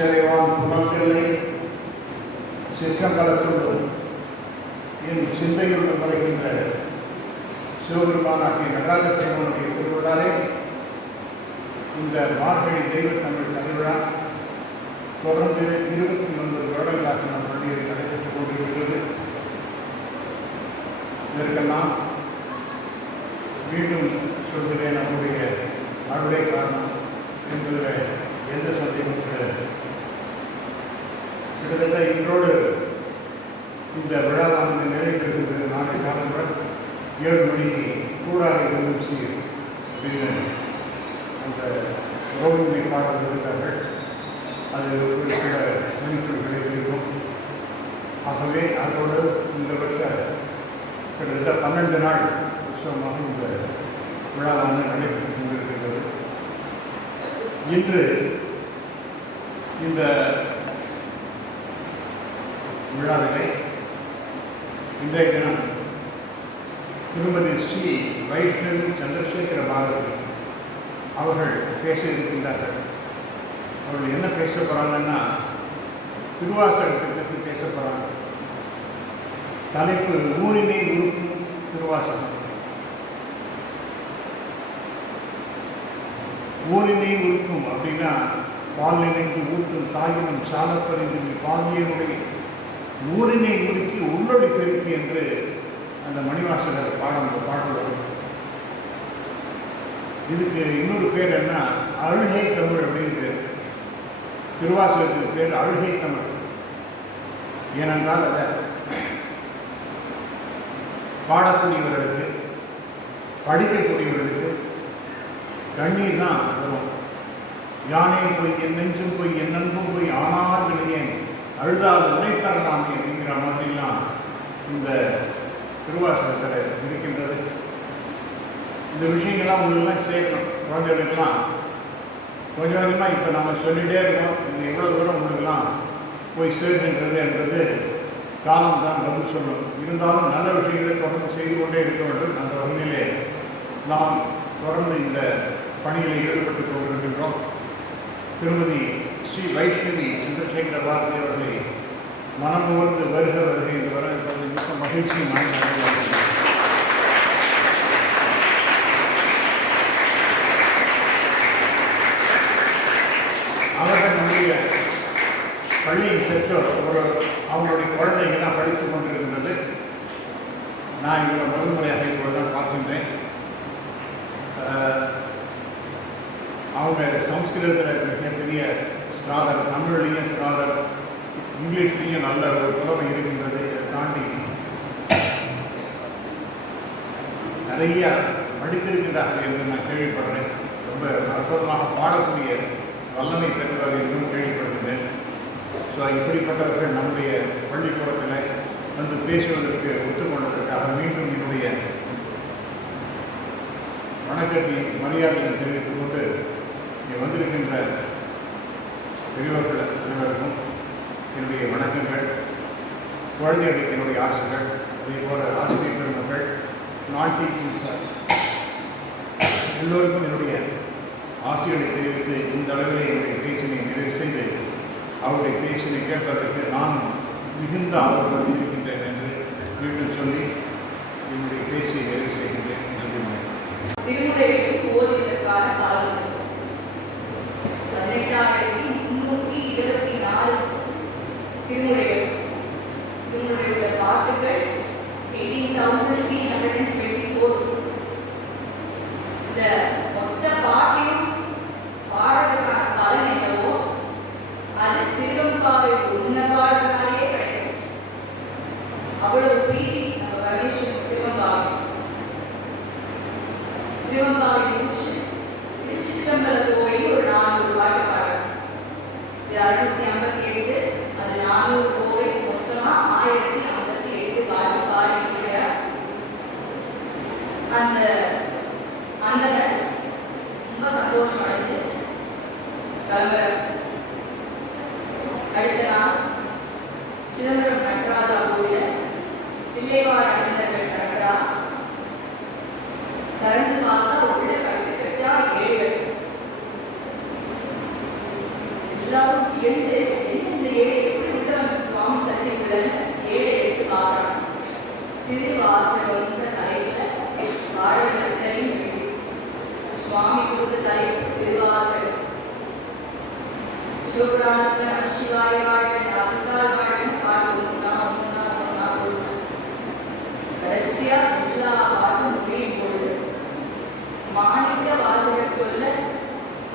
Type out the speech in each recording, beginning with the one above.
சிறைவான் புனல்களை சிற்றம்பலத்துள்ளும் என் சிந்தையுள் வருகின்ற சிவபெருமானாகிய நடராஜ பெருமானுடைய திருவிழாவே இந்த மார்கழி தெய்வத்தமிழ் திருவிழா தொடர்ந்து 29 வருடங்களாக நம் பள்ளியில் நடைபெற்றுக் கொண்டிருக்கிறது. இதற்கெல்லாம் மீண்டும் சொல்கிறேன், நம்முடைய அருளே காரணம் என்பதில் எந்த சந்தேகமும் கிடையாது. கிட்டத்தட்ட இன்றோடு இந்த விழாவானது நிறைவேறுகிறது. நாளை காலங்கள் 7 மணிக்கு கூடாரை நிகழ்ச்சி அப்படின்னு அந்த ரோகிணி பாடல் இருக்கிறார்கள். அது ஒரு சில மணிக்குள்களை இருக்கும். ஆகவே அதோடு இந்த வருஷம் கிட்டத்தட்ட 12 நாள் உற்சவமாக இந்த விழாவானது நடைபெற்றுக் கொண்டிருக்கிறது. இன்று இந்த விழாவிலே இன்றைய தினம் திருமதி ஸ்ரீ வைஷ்ணவி சந்திரசேகர பாரதி அவர்கள் பேச இருக்கின்றார்கள். அவர்கள் என்ன பேச போகிறாங்கன்னா, திருவாசகத்தை பற்றி பேச போகிறாங்க. தலைப்பு ஊரினை உருக்கும் திருவாசகம். ஊரினை உருக்கும் அப்படின்னா பால் நினைந்து ஊட்டும் தாயினும் சாலப்பறிந்து பாலியனுடைய ஊரினை உருக்கி உள்ளொளி பெருக்கி என்று அந்த மணிவாசகர் பாடுவார். இதுக்கு இன்னொரு பேர் என்ன, அழுகை தமிழ் அப்படின்னு பேர். திருவாசகத்துக்கு பேர் அழுகை தமிழ். ஏனென்றால் அதை பாடக்கூடியவர்களுக்கு படிக்கக்கூடியவர்களுக்கு கண்ணீர் தான் வரும். யானே போய் என் நெஞ்சும் போய் என் நண்பும் போய் ஆனார் வினையேன் அழுதால் உழைத்தரலாமே அப்படிங்கிற மாதிரிலாம் இந்த திருவாசகத்தில் இருக்கின்றது. இந்த விஷயங்கள்லாம் உங்களுக்கெல்லாம் சேர்க்கணும். குழந்தைகளுக்கெல்லாம் கொஞ்சம் கொஞ்சமாக இப்போ நம்ம சொல்லிகிட்டே இருக்கோம். இது எவ்வளோ தூரம் உங்களுக்கெல்லாம் போய் சேர்கின்றது என்பது காலம் தான் பதில் சொல்லணும். இருந்தாலும் நல்ல விஷயங்களை தொடர்ந்து செய்து கொண்டே இருக்க வேண்டும். அந்த வகையிலே நாம் தொடர்ந்து இந்த பணியில் ஈடுபட்டுக் கொண்டிருக்கின்றோம். திருமதி ஸ்ரீ வைஷ்ணவி சந்திரசேகர பாரதி அவர்களை மனமுவர்ந்து வருக வருகை என்று வர மிக மகிழ்ச்சி அவர்கள் நம்முடைய பள்ளியின் பெற்றோர் அவங்களுடைய குழந்தைங்க தான் படித்துக் கொண்டிருக்கின்றது. நான் இவங்களை முதல் முறையாக இப்பொழுது தான் பார்க்கின்றேன். அவங்க சம்ஸ்கிருதத்தில் மிகப்பெரிய ஸ்காலர், தமிழ்லேயும் ஸ்காலர், இங்கிலீஷ்லேயும் நல்ல ஒரு புலமை இருக்கின்றது. இதை தாண்டி நிறைய படித்திருக்கிறார்கள் என்று நான் கேள்விப்படுறேன். ரொம்ப அற்புதமாக பாடக்கூடிய வல்லமை பெற்றவர்கள் என்றும் கேள்விப்படுகின்றேன். ஸோ இப்படிப்பட்டவர்கள் நம்முடைய பள்ளிக்கூடத்தில் வந்து பேசுவதற்கு ஒத்துக்கொண்டதற்காக மீண்டும் என்னுடைய வணக்கத்தையும் மரியாதையும் தெரிவித்துக் கொண்டு இங்கே வந்திருக்கின்ற பெரியவர்கள் அனைவருக்கும் என்னுடைய வணக்கங்கள். குழந்தைகளுக்கு என்னுடைய ஆசைகள், அதே போல ஆசிரியர் பெருமக்கள், நான் டீச்சிங் சார் எல்லோருக்கும் என்னுடைய ஆசைகளை தெரிவித்து இந்த அளவிலே என்னுடைய பேச்சினை நிறைவு செய்து அவருடைய பேச்சினை கேட்பதற்கு நான் மிகுந்த ஆர்வம் இருக்கின்றேன் என்று மீண்டும் சொல்லி என்னுடைய பேச்சை நிறைவு செய்கின்றேன். நன்றி. திருமுறைகளுக்கு ஓதுவதற்கான காலம் 18,324 திருமுறைகள். திருமுறையுள்ள பாட்டுகள் 18,324. இந்த மொத்த பாட்டையும் பாடுறதுக்கான பலன் என்னவோ அது திருவம்பாவை உன்னவாழ்னாலே கிடைக்கும். அவ்வளவு பிரீதி நம்ம கணேசன் திருவம்பாவை முடிச்சு திருச்சிற்றம்பல கோயில் ஒரு 400 பாட்டு பாடுறாங்க. இது 658. அது 400 கோயில் மொத்தமா 1058 பாட்டு பாடிக்கிறார். அந்த ரொம்ப சந்தோஷம் அடைஞ்சு கிளம்புறார். அடுத்த நாள் சிதம்பரம் நடராஜா கோயில தில்லைவாழ் அணிந்தர்கள் நடக்கிறா. திறந்து பார்த்தா உள்ள கட்டுக்கட்டா 7 எல்லாரும் எழுந்து சிவபுராணத்தில் நமசிவாய வாழ்க நான்கால் வாழ்க பாட்டு ஒன்றா ஒன்றா ஒன்றா ஒன்றா கடைசியா எல்லா பாட்டும் முடியும் பொழுது மாணிக்க வாசகர் சொல்ல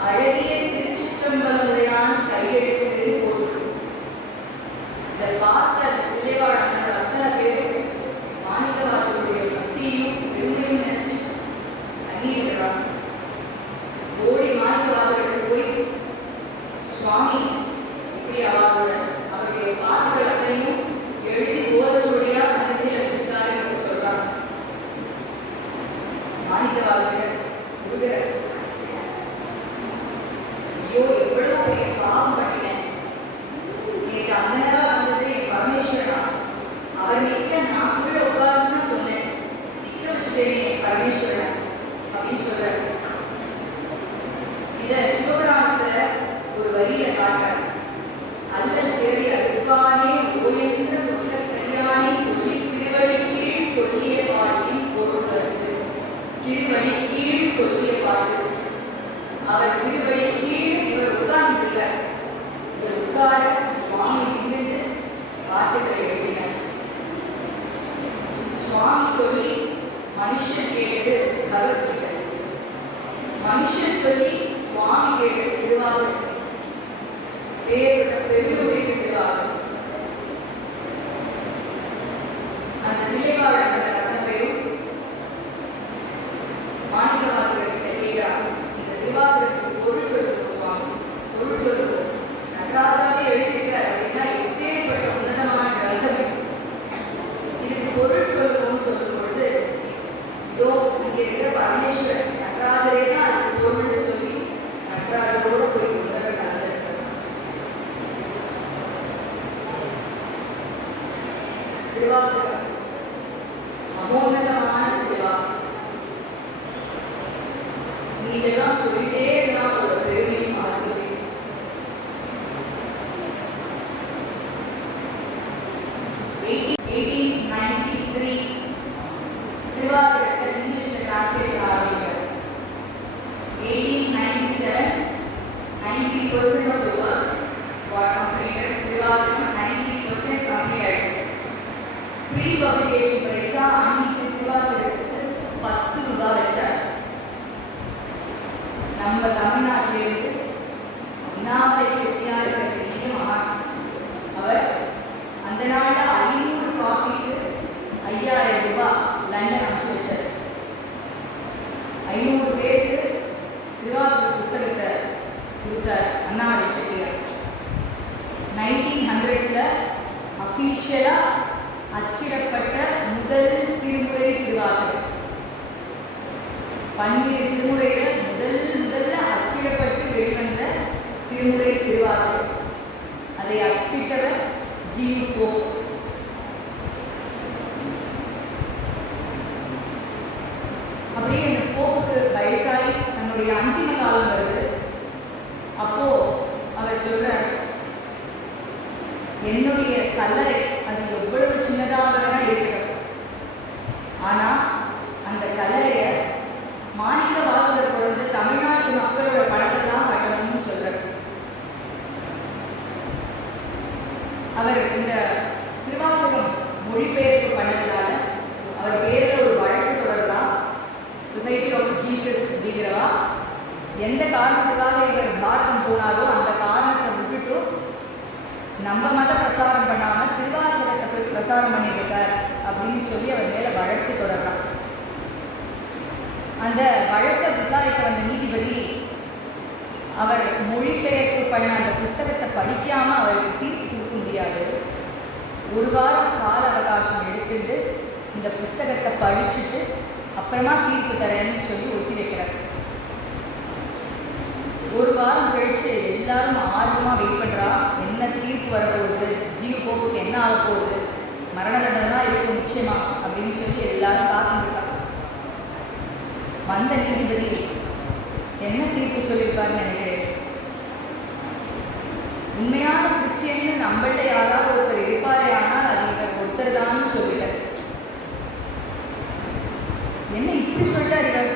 அழகிய திருச்சிற்றம்பலமுறையான கையெழுத்து போட்டு இதை பார்த்த பிள்ளைவாழ் அத்தனை பேரும் மாணிக்க வாசகருடைய பக்தியும் பெருமையும் நினைச்சு அங்கீகரிக்கிறாங்க. ஓடி மாணிக்க வாசகருக்கு போய் சுவாமி இப்படி அவருடைய பாட்டுகள் அத்தனையும் எழுதி ஓர சொல்லியா சன்னதியில் வச்சிருக்காரு என்று சொல்றாங்க. மாணிக்க வாசகர் முருகர் ஐயோ எவ்வளவு பெரிய பாவம் பண்ணினேன், எனக்கு அந்த நேரம் வந்தது என் பரமேஸ்வரா, அவர் நிற்க நான் கீழே உட்காருன்னு சொன்னேன், நிற்க வச்சுட்டேனே பரமேஸ்வரன் அப்படின்னு சொல்றாரு. இத சிவபுராணத்துல ஒரு வரியில காட்டுறாரு. அல்லல் தேடிய அருப்பானே ஓயென்ற சொல்ல கல்யாணி சொல்லி திருவடி கீழ் சொல்லிய பாட்டின் பொருள் வருது. திருவடி கீழ் சொல்லிய பாட்டு, அவர் திருவடி கீழ் இவர் உட்கார்ந்துள்ள இந்த உட்கார சுவாமி நின்று பாட்டுகளை எழுதினார். சுவாமி சொல்லி மனுஷன் கேட்டு கருவிட்டது, மனுஷன் சொல்லி சுவாமி கேட்டு திருவாசகம் பெருமையுடைய திருவாசகம். அந்த நிலைவாழ் பேரும் மாணிக்க வாசகர்கிட்ட கேட்கிறார், இந்த திருவாசகத்துக்கு பொருள் சொல்லுவோம் சுவாமி, பொருள் சொல்லுவோம். நடராஜாவே எழுதியிருக்கார் அப்படின்னா எப்பேற்பட்ட உன்னதமான கிரந்தம், இதுக்கு பொருள் சொல்லுவோம்னு சொல்லும் பொழுது இதோ இங்கே இருக்கிற பரமேஸ்வரன் நடராஜரே தான் அதுக்கு பொருள்னு சொல்லி நடராஜரோடு போய் உணர்வு நடந்திருக்கிறார். திருவாசகம் மகோன்னதமான திருவாசகம். இதெல்லாம் சொல்லிட்டே இருந்தால் ஒரு பெருமையும் மகத்துவம். 1893 திருவாசகத்தை இங்கிலீஷ்ல டிரான்ஸ்லேட் ஆரம்பிக்கிறார். 1897 90% of the work got completed. Thiruvasagam 90% complete ஆயிடுச்சு. ப்ரீ பப்ளிகேஷன் பிரைஸா அன்னைக்கு திருவாசகத்துக்கு 10 ரூபாய் வச்சார். நம்ம தமிழ்நாட்டிலிருந்து அண்ணாமலை செட்டியார் என்ற பெரிய மகான், அவர் அந்த நாளில் 500 காப்பிக்கு 5000 ரூபாய் லண்டன் அனுப்பிச்சு வச்சார். 500 பேருக்கு திருவாசக புத்தகத்தை கொடுத்தார் அண்ணாமலை செட்டியார். 1900s அஃபீஷியலா அச்சிடப்பட்ட முதல் திருமுறை திருவாசகம். 12 திருமுறையில முதல்ல அச்சிடப்பட்டு வெளிவந்த திருமுறை திருவாசகம். அதை அச்சிட்டவர் ஜி.யு. போப். அப்படியே இந்த போப்புக்கு வயசாகி தன்னுடைய அந்திம காலம் வருது. அப்போ அவர் சொல்றார், என்னுடைய கல்லறை அது எவ்வளவு சின்னதாக இருக்கிறது, ஆனா அந்த கல்லறையை மாணிக்க வாசகர் பொழுது தமிழ்நாட்டு மக்களோட படத்தெல்லாம் கட்டணும்னு சொல்றார். அவர் இந்த திருவாசகம் மொழிபெயர்ப்பு பண்ணதுனால அவர் பேர்ல ஒரு வழக்கு தொடரலாம். சொசைட்டி ஆஃப் ஜீசஸ் அப்படிங்கிறவா எந்த காரணத்துக்காக இவர் பாரதம் போனாரோ அந்த காரணத்தை விட்டுட்டு நம்ம மத பிரச்சாரம் பண்ணாம திருவாசகத்தை போய் பிரச்சாரம் பண்ணியிருக்கார் அப்படின்னு சொல்லி அவர் மேல வழக்கு தொடரலாம். அந்த வழக்கை விசாரிக்க வந்த நீதிபதி அவர் மொழிபெயர்ப்பு பண்ண அந்த புஸ்தகத்தை படிக்காம அவருக்கு தீர்ப்பு கொடுக்க முடியாது, ஒரு வாரம் கால அவகாசம் எடுத்துட்டு இந்த புஸ்தகத்தை படிச்சுட்டு அப்புறமா தீர்ப்பு தரேன்னு சொல்லி ஒத்தி வைக்கிறார். ஒரு வாரம் கழிச்சு எல்லாரும் ஆர்வமா வெயிட் பண்றா, என்ன தீர்ப்பு வரப்போகுது, ஜி.யு. போப்புக்கு என்ன ஆக போகுது, மரண தண்டனை தான் இருக்கும் நிச்சயமா அப்படின்னு சொல்லி எல்லாரும் காத்துருக்காங்க. வந்த நீதிபதி என்ன தீர்ப்பு சொல்லியிருப்பாருன்னு நினைக்கிறேன். உண்மையான கிறிஸ்டியன் நம்மள்கிட்ட யாராவது ஒருத்தர் இருப்பாரே, ஆனால் அது இவர் ஒருத்தர் தான் சொல்லிட்டார். என்ன இப்படி சொல்லிட்டார் இவர்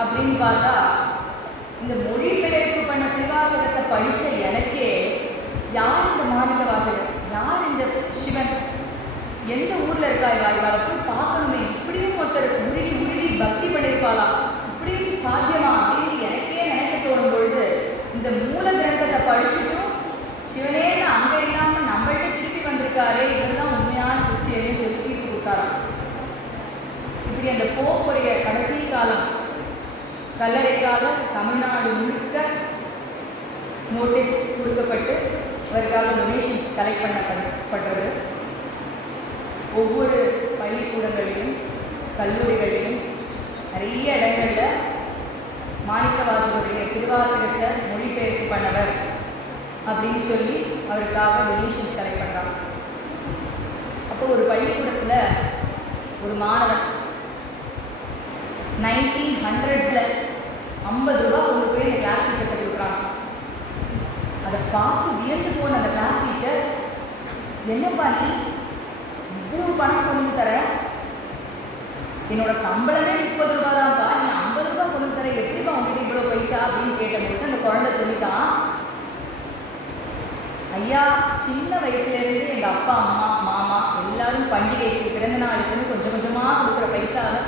அப்படின்னு பார்த்தா, இந்த மொழிபெயர்ப்பு பண்ண திருவாசகத்தை படித்த எனக்கே யார் இந்த மாணிக்க வாசகர், யார் இந்த சிவன், எந்த ஊர்ல இருக்கா இவாளை போய் பார்க்கணுமே, இப்படியும் ஒருத்தர் உருகி உருகி பக்தி பண்ணியிருப்பாளா, இப்படியும் சாத்தியமா அப்படின்னு எனக்கே நினைக்க தோணும் பொழுது இந்த மூல கிரந்தத்தை படிச்சுட்டும் சிவனேன்னு அங்கே இல்லாமல் நம்மள்கிட்ட திருப்பி வந்திருக்காரு, இதெல்லாம் உண்மையான கிறிஸ்டியனே சொல்லி தீர்ப்பு கொடுத்தாராம். இப்படி அந்த போக்குடைய கடைசி காலம் கல்லறைக்காக தமிழ்நாடு முழுக்க நோட்டீஸ் கொடுக்கப்பட்டு அவருக்காக டொனேஷன்ஸ் கலெக்ட் பண்ணப்படுறது. ஒவ்வொரு பள்ளிக்கூடங்களிலும் கல்லூரிகளிலும் நிறைய இடங்களில் மாணிக்கவாசகருடைய திருவாசகத்தை மொழிபெயர்ப்பு பண்ணவர் அப்படின்னு சொல்லி அவருக்காக டொனேஷன்ஸ் கலெக்ட் பண்ணுறாங்க. அப்போ ஒரு பள்ளிக்கூடத்தில் ஒரு மாணவன் 1900s 50 ரூபா கொண்டு போய் அந்த கிளாஸ் டீச்சர்கிட்ட கொடுக்குறாங்க. அதை பார்த்து வியந்து போன அந்த கிளாஸ் டீச்சர், என்னப்பா நீ இவ்வளோ பணம் கொண்டு தர, என்னோட சம்பளமே 30 ரூபா தான்ப்பா, நீ 50 ரூபா கொண்டு தர, எப்படிப்பா உங்ககிட்ட இவ்வளோ பைசா அப்படின்னு கேட்டபோது அந்த குழந்தை சொல்லிட்டான், ஐயா சின்ன வயசுலேருந்து எங்கள் அப்பா அம்மா மாமா எல்லாரும் பண்டிகைக்கு பிறந்த நாளுக்குன்னு கொஞ்சம் கொஞ்சமாக கொடுக்குற பைசாவை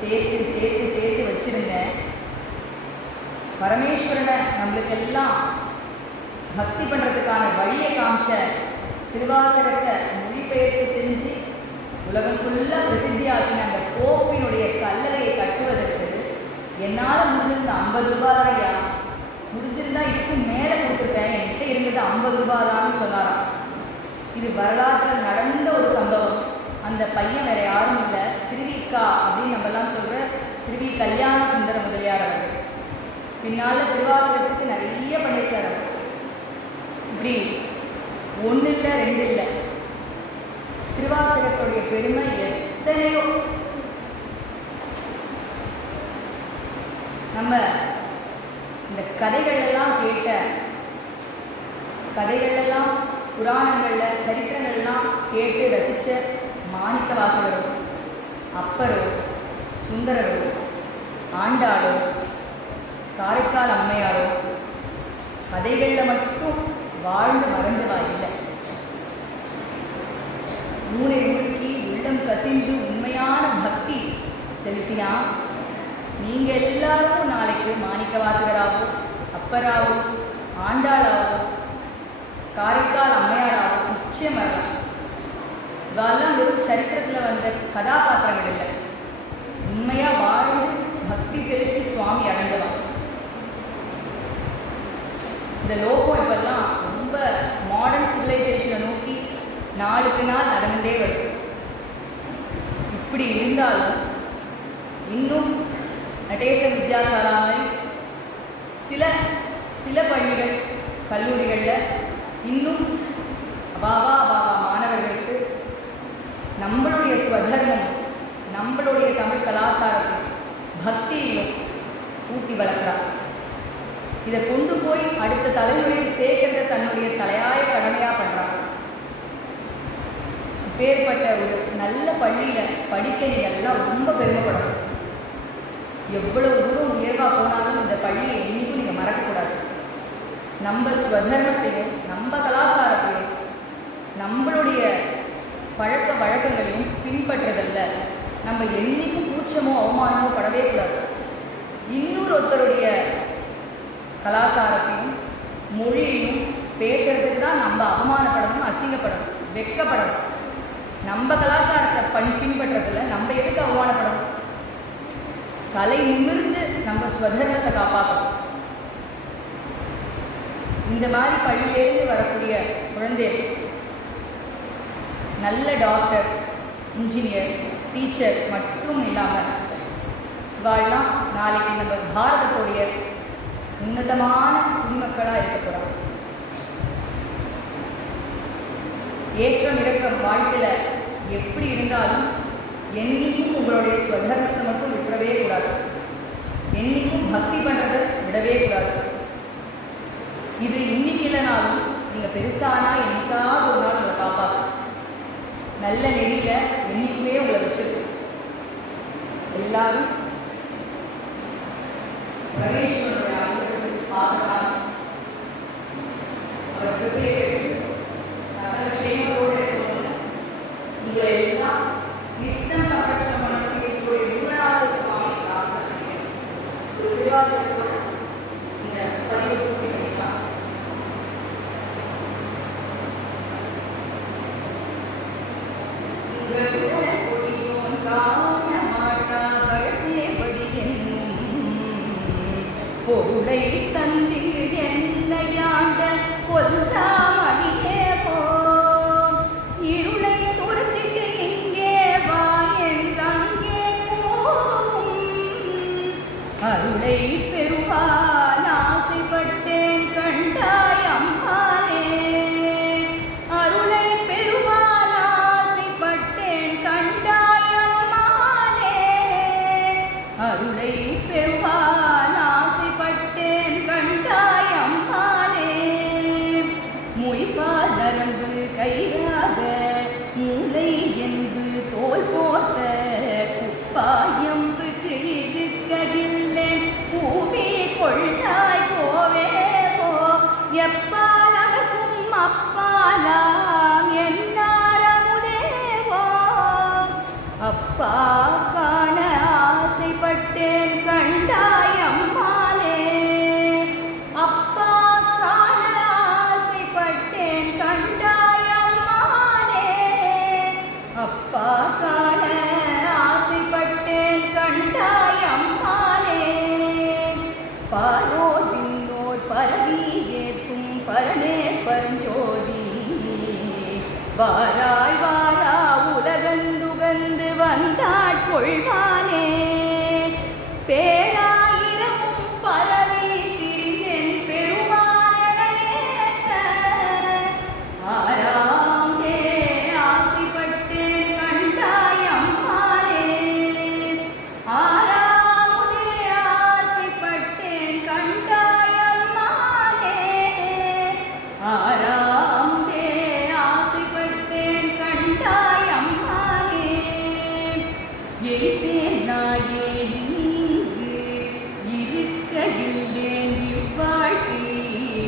சேர்த்து சேர்த்து சேர்த்து வச்சுருந்தேன். பரமேஸ்வரனை நம்மளுக்கெல்லாம் பக்தி பண்ணுறதுக்கான வழியை காமிச்ச திருவாசகத்தை மொழிபெயர்ப்பு செஞ்சு உலகம் ஃபுல்லாக பிரசித்தியாக்கின அந்த கோப்பினுடைய கல்லறையை கட்டுவதற்கு என்னால் முடிஞ்சிருந்த 50 ரூபா தான் ஐயா, முடிஞ்சிருந்தா இதுக்கு மேலே கொடுத்துருப்பேன், என்கிட்ட இருந்தது 50 ரூபா தான்னு சொன்னாராம். இது வரலாற்றில் நடந்த ஒரு சம்பவம். அந்த பையன் வேறு யாரும் இல்லை, திருவிக்கா அப்படின்னு நம்மலாம் சொல்கிற திருவி கல்யாண சுந்தர முதலியார் அவர்கள். பின்னால் திருவாசகத்துக்கு நிறைய பண்ணியிருக்காரு. இப்படி 1 இல்லை 2 இல்லை, திருவாசகத்துடைய பெருமை எத்தனையோ. நம்ம இந்த கதைகளெல்லாம் கேட்ட கதைகளெல்லாம் புராணங்களில் சரித்திரங்கள்லாம் கேட்டு ரசித்த மாணிக்க வாசகரோ அப்பரோ சுந்தரரோ ஆண்டாளோ காரைக்கால் அம்மையாரோ கதைகளில் மட்டும் வாழ்ந்து மறைஞ்சவா இல்லை. மூளை உருக்கி உள்ளம் கசிந்து உண்மையான பக்தி செலுத்தினா நீங்கள் எல்லாரும் நாளைக்கு மாணிக்க வாசகராவோ அப்பராவோ ஆண்டாளாவோ காரைக்கால் அம்மையாராவோ நிச்சயம் வரலாம். இவெல்லாம் ஒரு சரித்திரத்தில் வந்த கதாபாத்திரங்கள் இல்லை, உண்மையாக வாழ்ந்து பக்தி செலுத்தி சுவாமி அடைந்தவா. இந்த லோகம் இப்பெல்லாம் ரொம்ப மாடர்ன் சிவிலைசேஷனை நோக்கி நாளுக்கு நாள் நடந்துட்டே வருது. இப்படி இருந்தாலும் இன்னும் நடேச வித்யாசாலாவை சில பள்ளிகள் கல்லூரிகளில் இன்னும் அபாவா மாணவர்களுக்கு நம்மளுடைய ஸ்வதர்மம் நம்மளுடைய தமிழ் கலாச்சாரத்தை பக்தியையும் ஊட்டி வளர்க்கிறார். இதை கொண்டு போய் அடுத்த தலைமுறையில் சேர்க்கிற தன்னுடைய தலையாய கடமையாக பண்ணுறாங்க. பேர்பட்ட ஒரு நல்ல பள்ளியில் படிக்க நீங்கள்லாம் ரொம்ப பெருமைப்படணும். எவ்வளவு தூரம் உயர்வாக போனாலும் இந்த பள்ளியை என்றைக்கும் நீங்கள் மறக்கக்கூடாது. நம்ம ஸ்வதர்மத்தையும் நம்ம கலாச்சாரத்தையும் நம்மளுடைய பழக்க வழக்கங்களையும் பின்பற்றதல்ல, நம்ம என்றைக்கும் கூச்சமோ அவமானமோ படவே கூடாது. இன்னொருத்தருடைய கலாச்சாரத்தையும் மொழியையும் பேசுறதுக்கு தான் நம்ம அவமானப்படணும், அசிங்கப்படணும், வெட்கப்படணும். நம்ம கலாச்சாரத்தை பின்பற்றதில்ல, நம்ம எதுக்கு அவமானப்படணும்? கலை நிமிர்ந்து நம்ம ஸ்வதர்மத்தை காப்பாற்றணும். இந்த மாதிரி பள்ளியிலேருந்து வரக்கூடிய குழந்தைகள் நல்ல டாக்டர், இன்ஜினியர், டீச்சர் மட்டும் இல்லாமல் இவாள்லாம் நாளைக்கு நம்ம பாரதத்துடைய உன்னதமான குடிமக்களாக இருக்க போகிறாங்க. ஏற்றம் இறக்கம் வாழ்க்கையில் எப்படி இருந்தாலும் என்னைக்கும் உங்களுடைய ஸ்வதர்மத்தை மட்டும் விட்டுறவே கூடாது. என்னைக்கும் பக்தி பண்ணுறதை விடவே கூடாது. இது இன்னைக்கு இல்லைனாலும் நீங்கள் பெருசானா என்னைக்காவது ஒரு நாள் உங்களை காப்பாற்றும். நல்ல நெறியில் என்றைக்குமே உங்களை வச்சிருக்கும். எல்லாரும் பரமேஸ்வரனுடைய அனுகிரகத்துக்கு பாத்திரமாக அவர் கிருபையை ஒரு திருவாசகத்தோட இந்த பதிவை பூர்த்தி பண்ணிக்கலாம். பொருளை தந்தில் என்னையாண்ட கொல்லாமடியே போ, இருளை துரத்திட்டு இங்கே வா என்றங்கே போகும், அருளை பெறுவான் ஆசைப்பட்டேன் கண்டாய் அம்மானே, அருளை பெறுவான் ஆசைப்பட்டேன் கண்டாய் அம்மானே, அருளை பெறுவான் ஆசைப்பட்டேன் கண்டாய் அம்மானே, மொய்பால் நரம்பு கையாக மூளை என்பு தோல் போட்ட குப்பாயம்புக்கு இருக்கதில்லை பூமி கொள்ளாய் போவே போ, எப்பாலகும் அப்பாலாம் என்னாரமுதே போ, அப்பா காண ஆசைப்பட்டேன் கண்டாய் அம்மானே, அப்பா காண ஆசைப்பட்டேன் கண்டாய் அம்மானே, அப்பா காண ஆசைப்பட்டேன் கண்டாய் அம்மானே, பாரோர் விண்ணோர் பரவி ஏற்றும் பரனே பரஞ்சோதி, வாராய் வாரா உலகந்துகந்து வந்தாட் கொள்வானே, பேராயிரமும் பரவி திரிந்தென் பெருமானேற்ற, ஆராங்கே ஆசைப்பட்டேன் கண்டாய் அம்மானே, ஆராமுதே ஆசைப்பட்டேன் கண்டாய் அம்மானே, ஆராமுதே ஆசைப்பட்டேன் கண்டாய் அம்மானே, எய்தேன் நாயே இங்கு இருக்ககில்லேன் இவ்வாழ்ச்சி,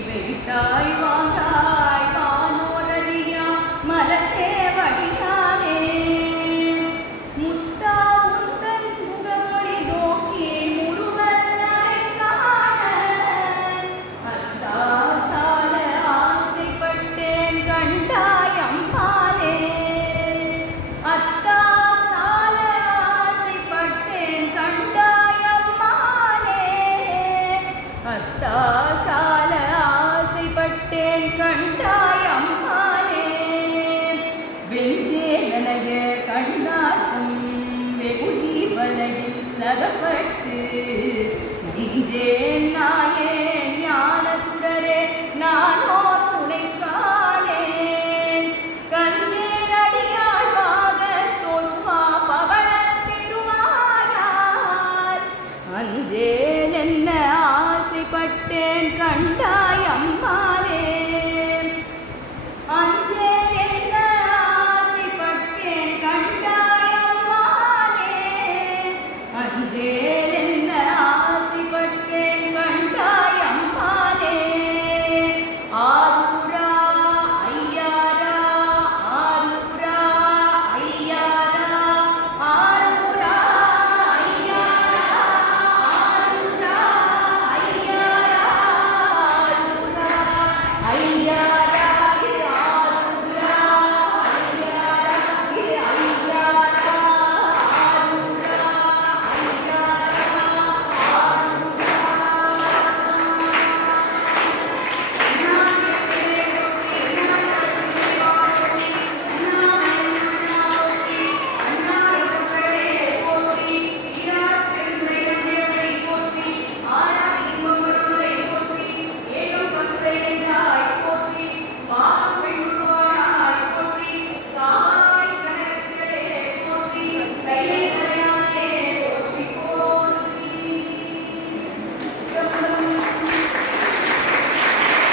வைத்தாய் வாங்காய் வானோரறியா மலசே வடியானே, முத்தா உந்தன் முகமொழி நோக்கி முருகனை காண, அத்தா சால ஆசைப்பட்டேன் கண்டாய் அம்மானே, அத்தா சால ஆசைப்பட்டேன் கண்டாய் அம்மானே, அத்தா சால ஆசைப்பட்டேன் கண்டாய் அம்மானே, வெஞ்சேலனைய கண்டார்த்தம் வெகுளி வலையில் அகப்பட்டு, நெஞ்சேன் நாயே ஞான சுடரே நானோ துணை காணேன், கஞ்சேன் அடியாள் வாக தொழுவா பவளத் திருமாலால், அஞ்சேன் என்ன ஆசைப்பட்டேன் கண்டாய் அம்மா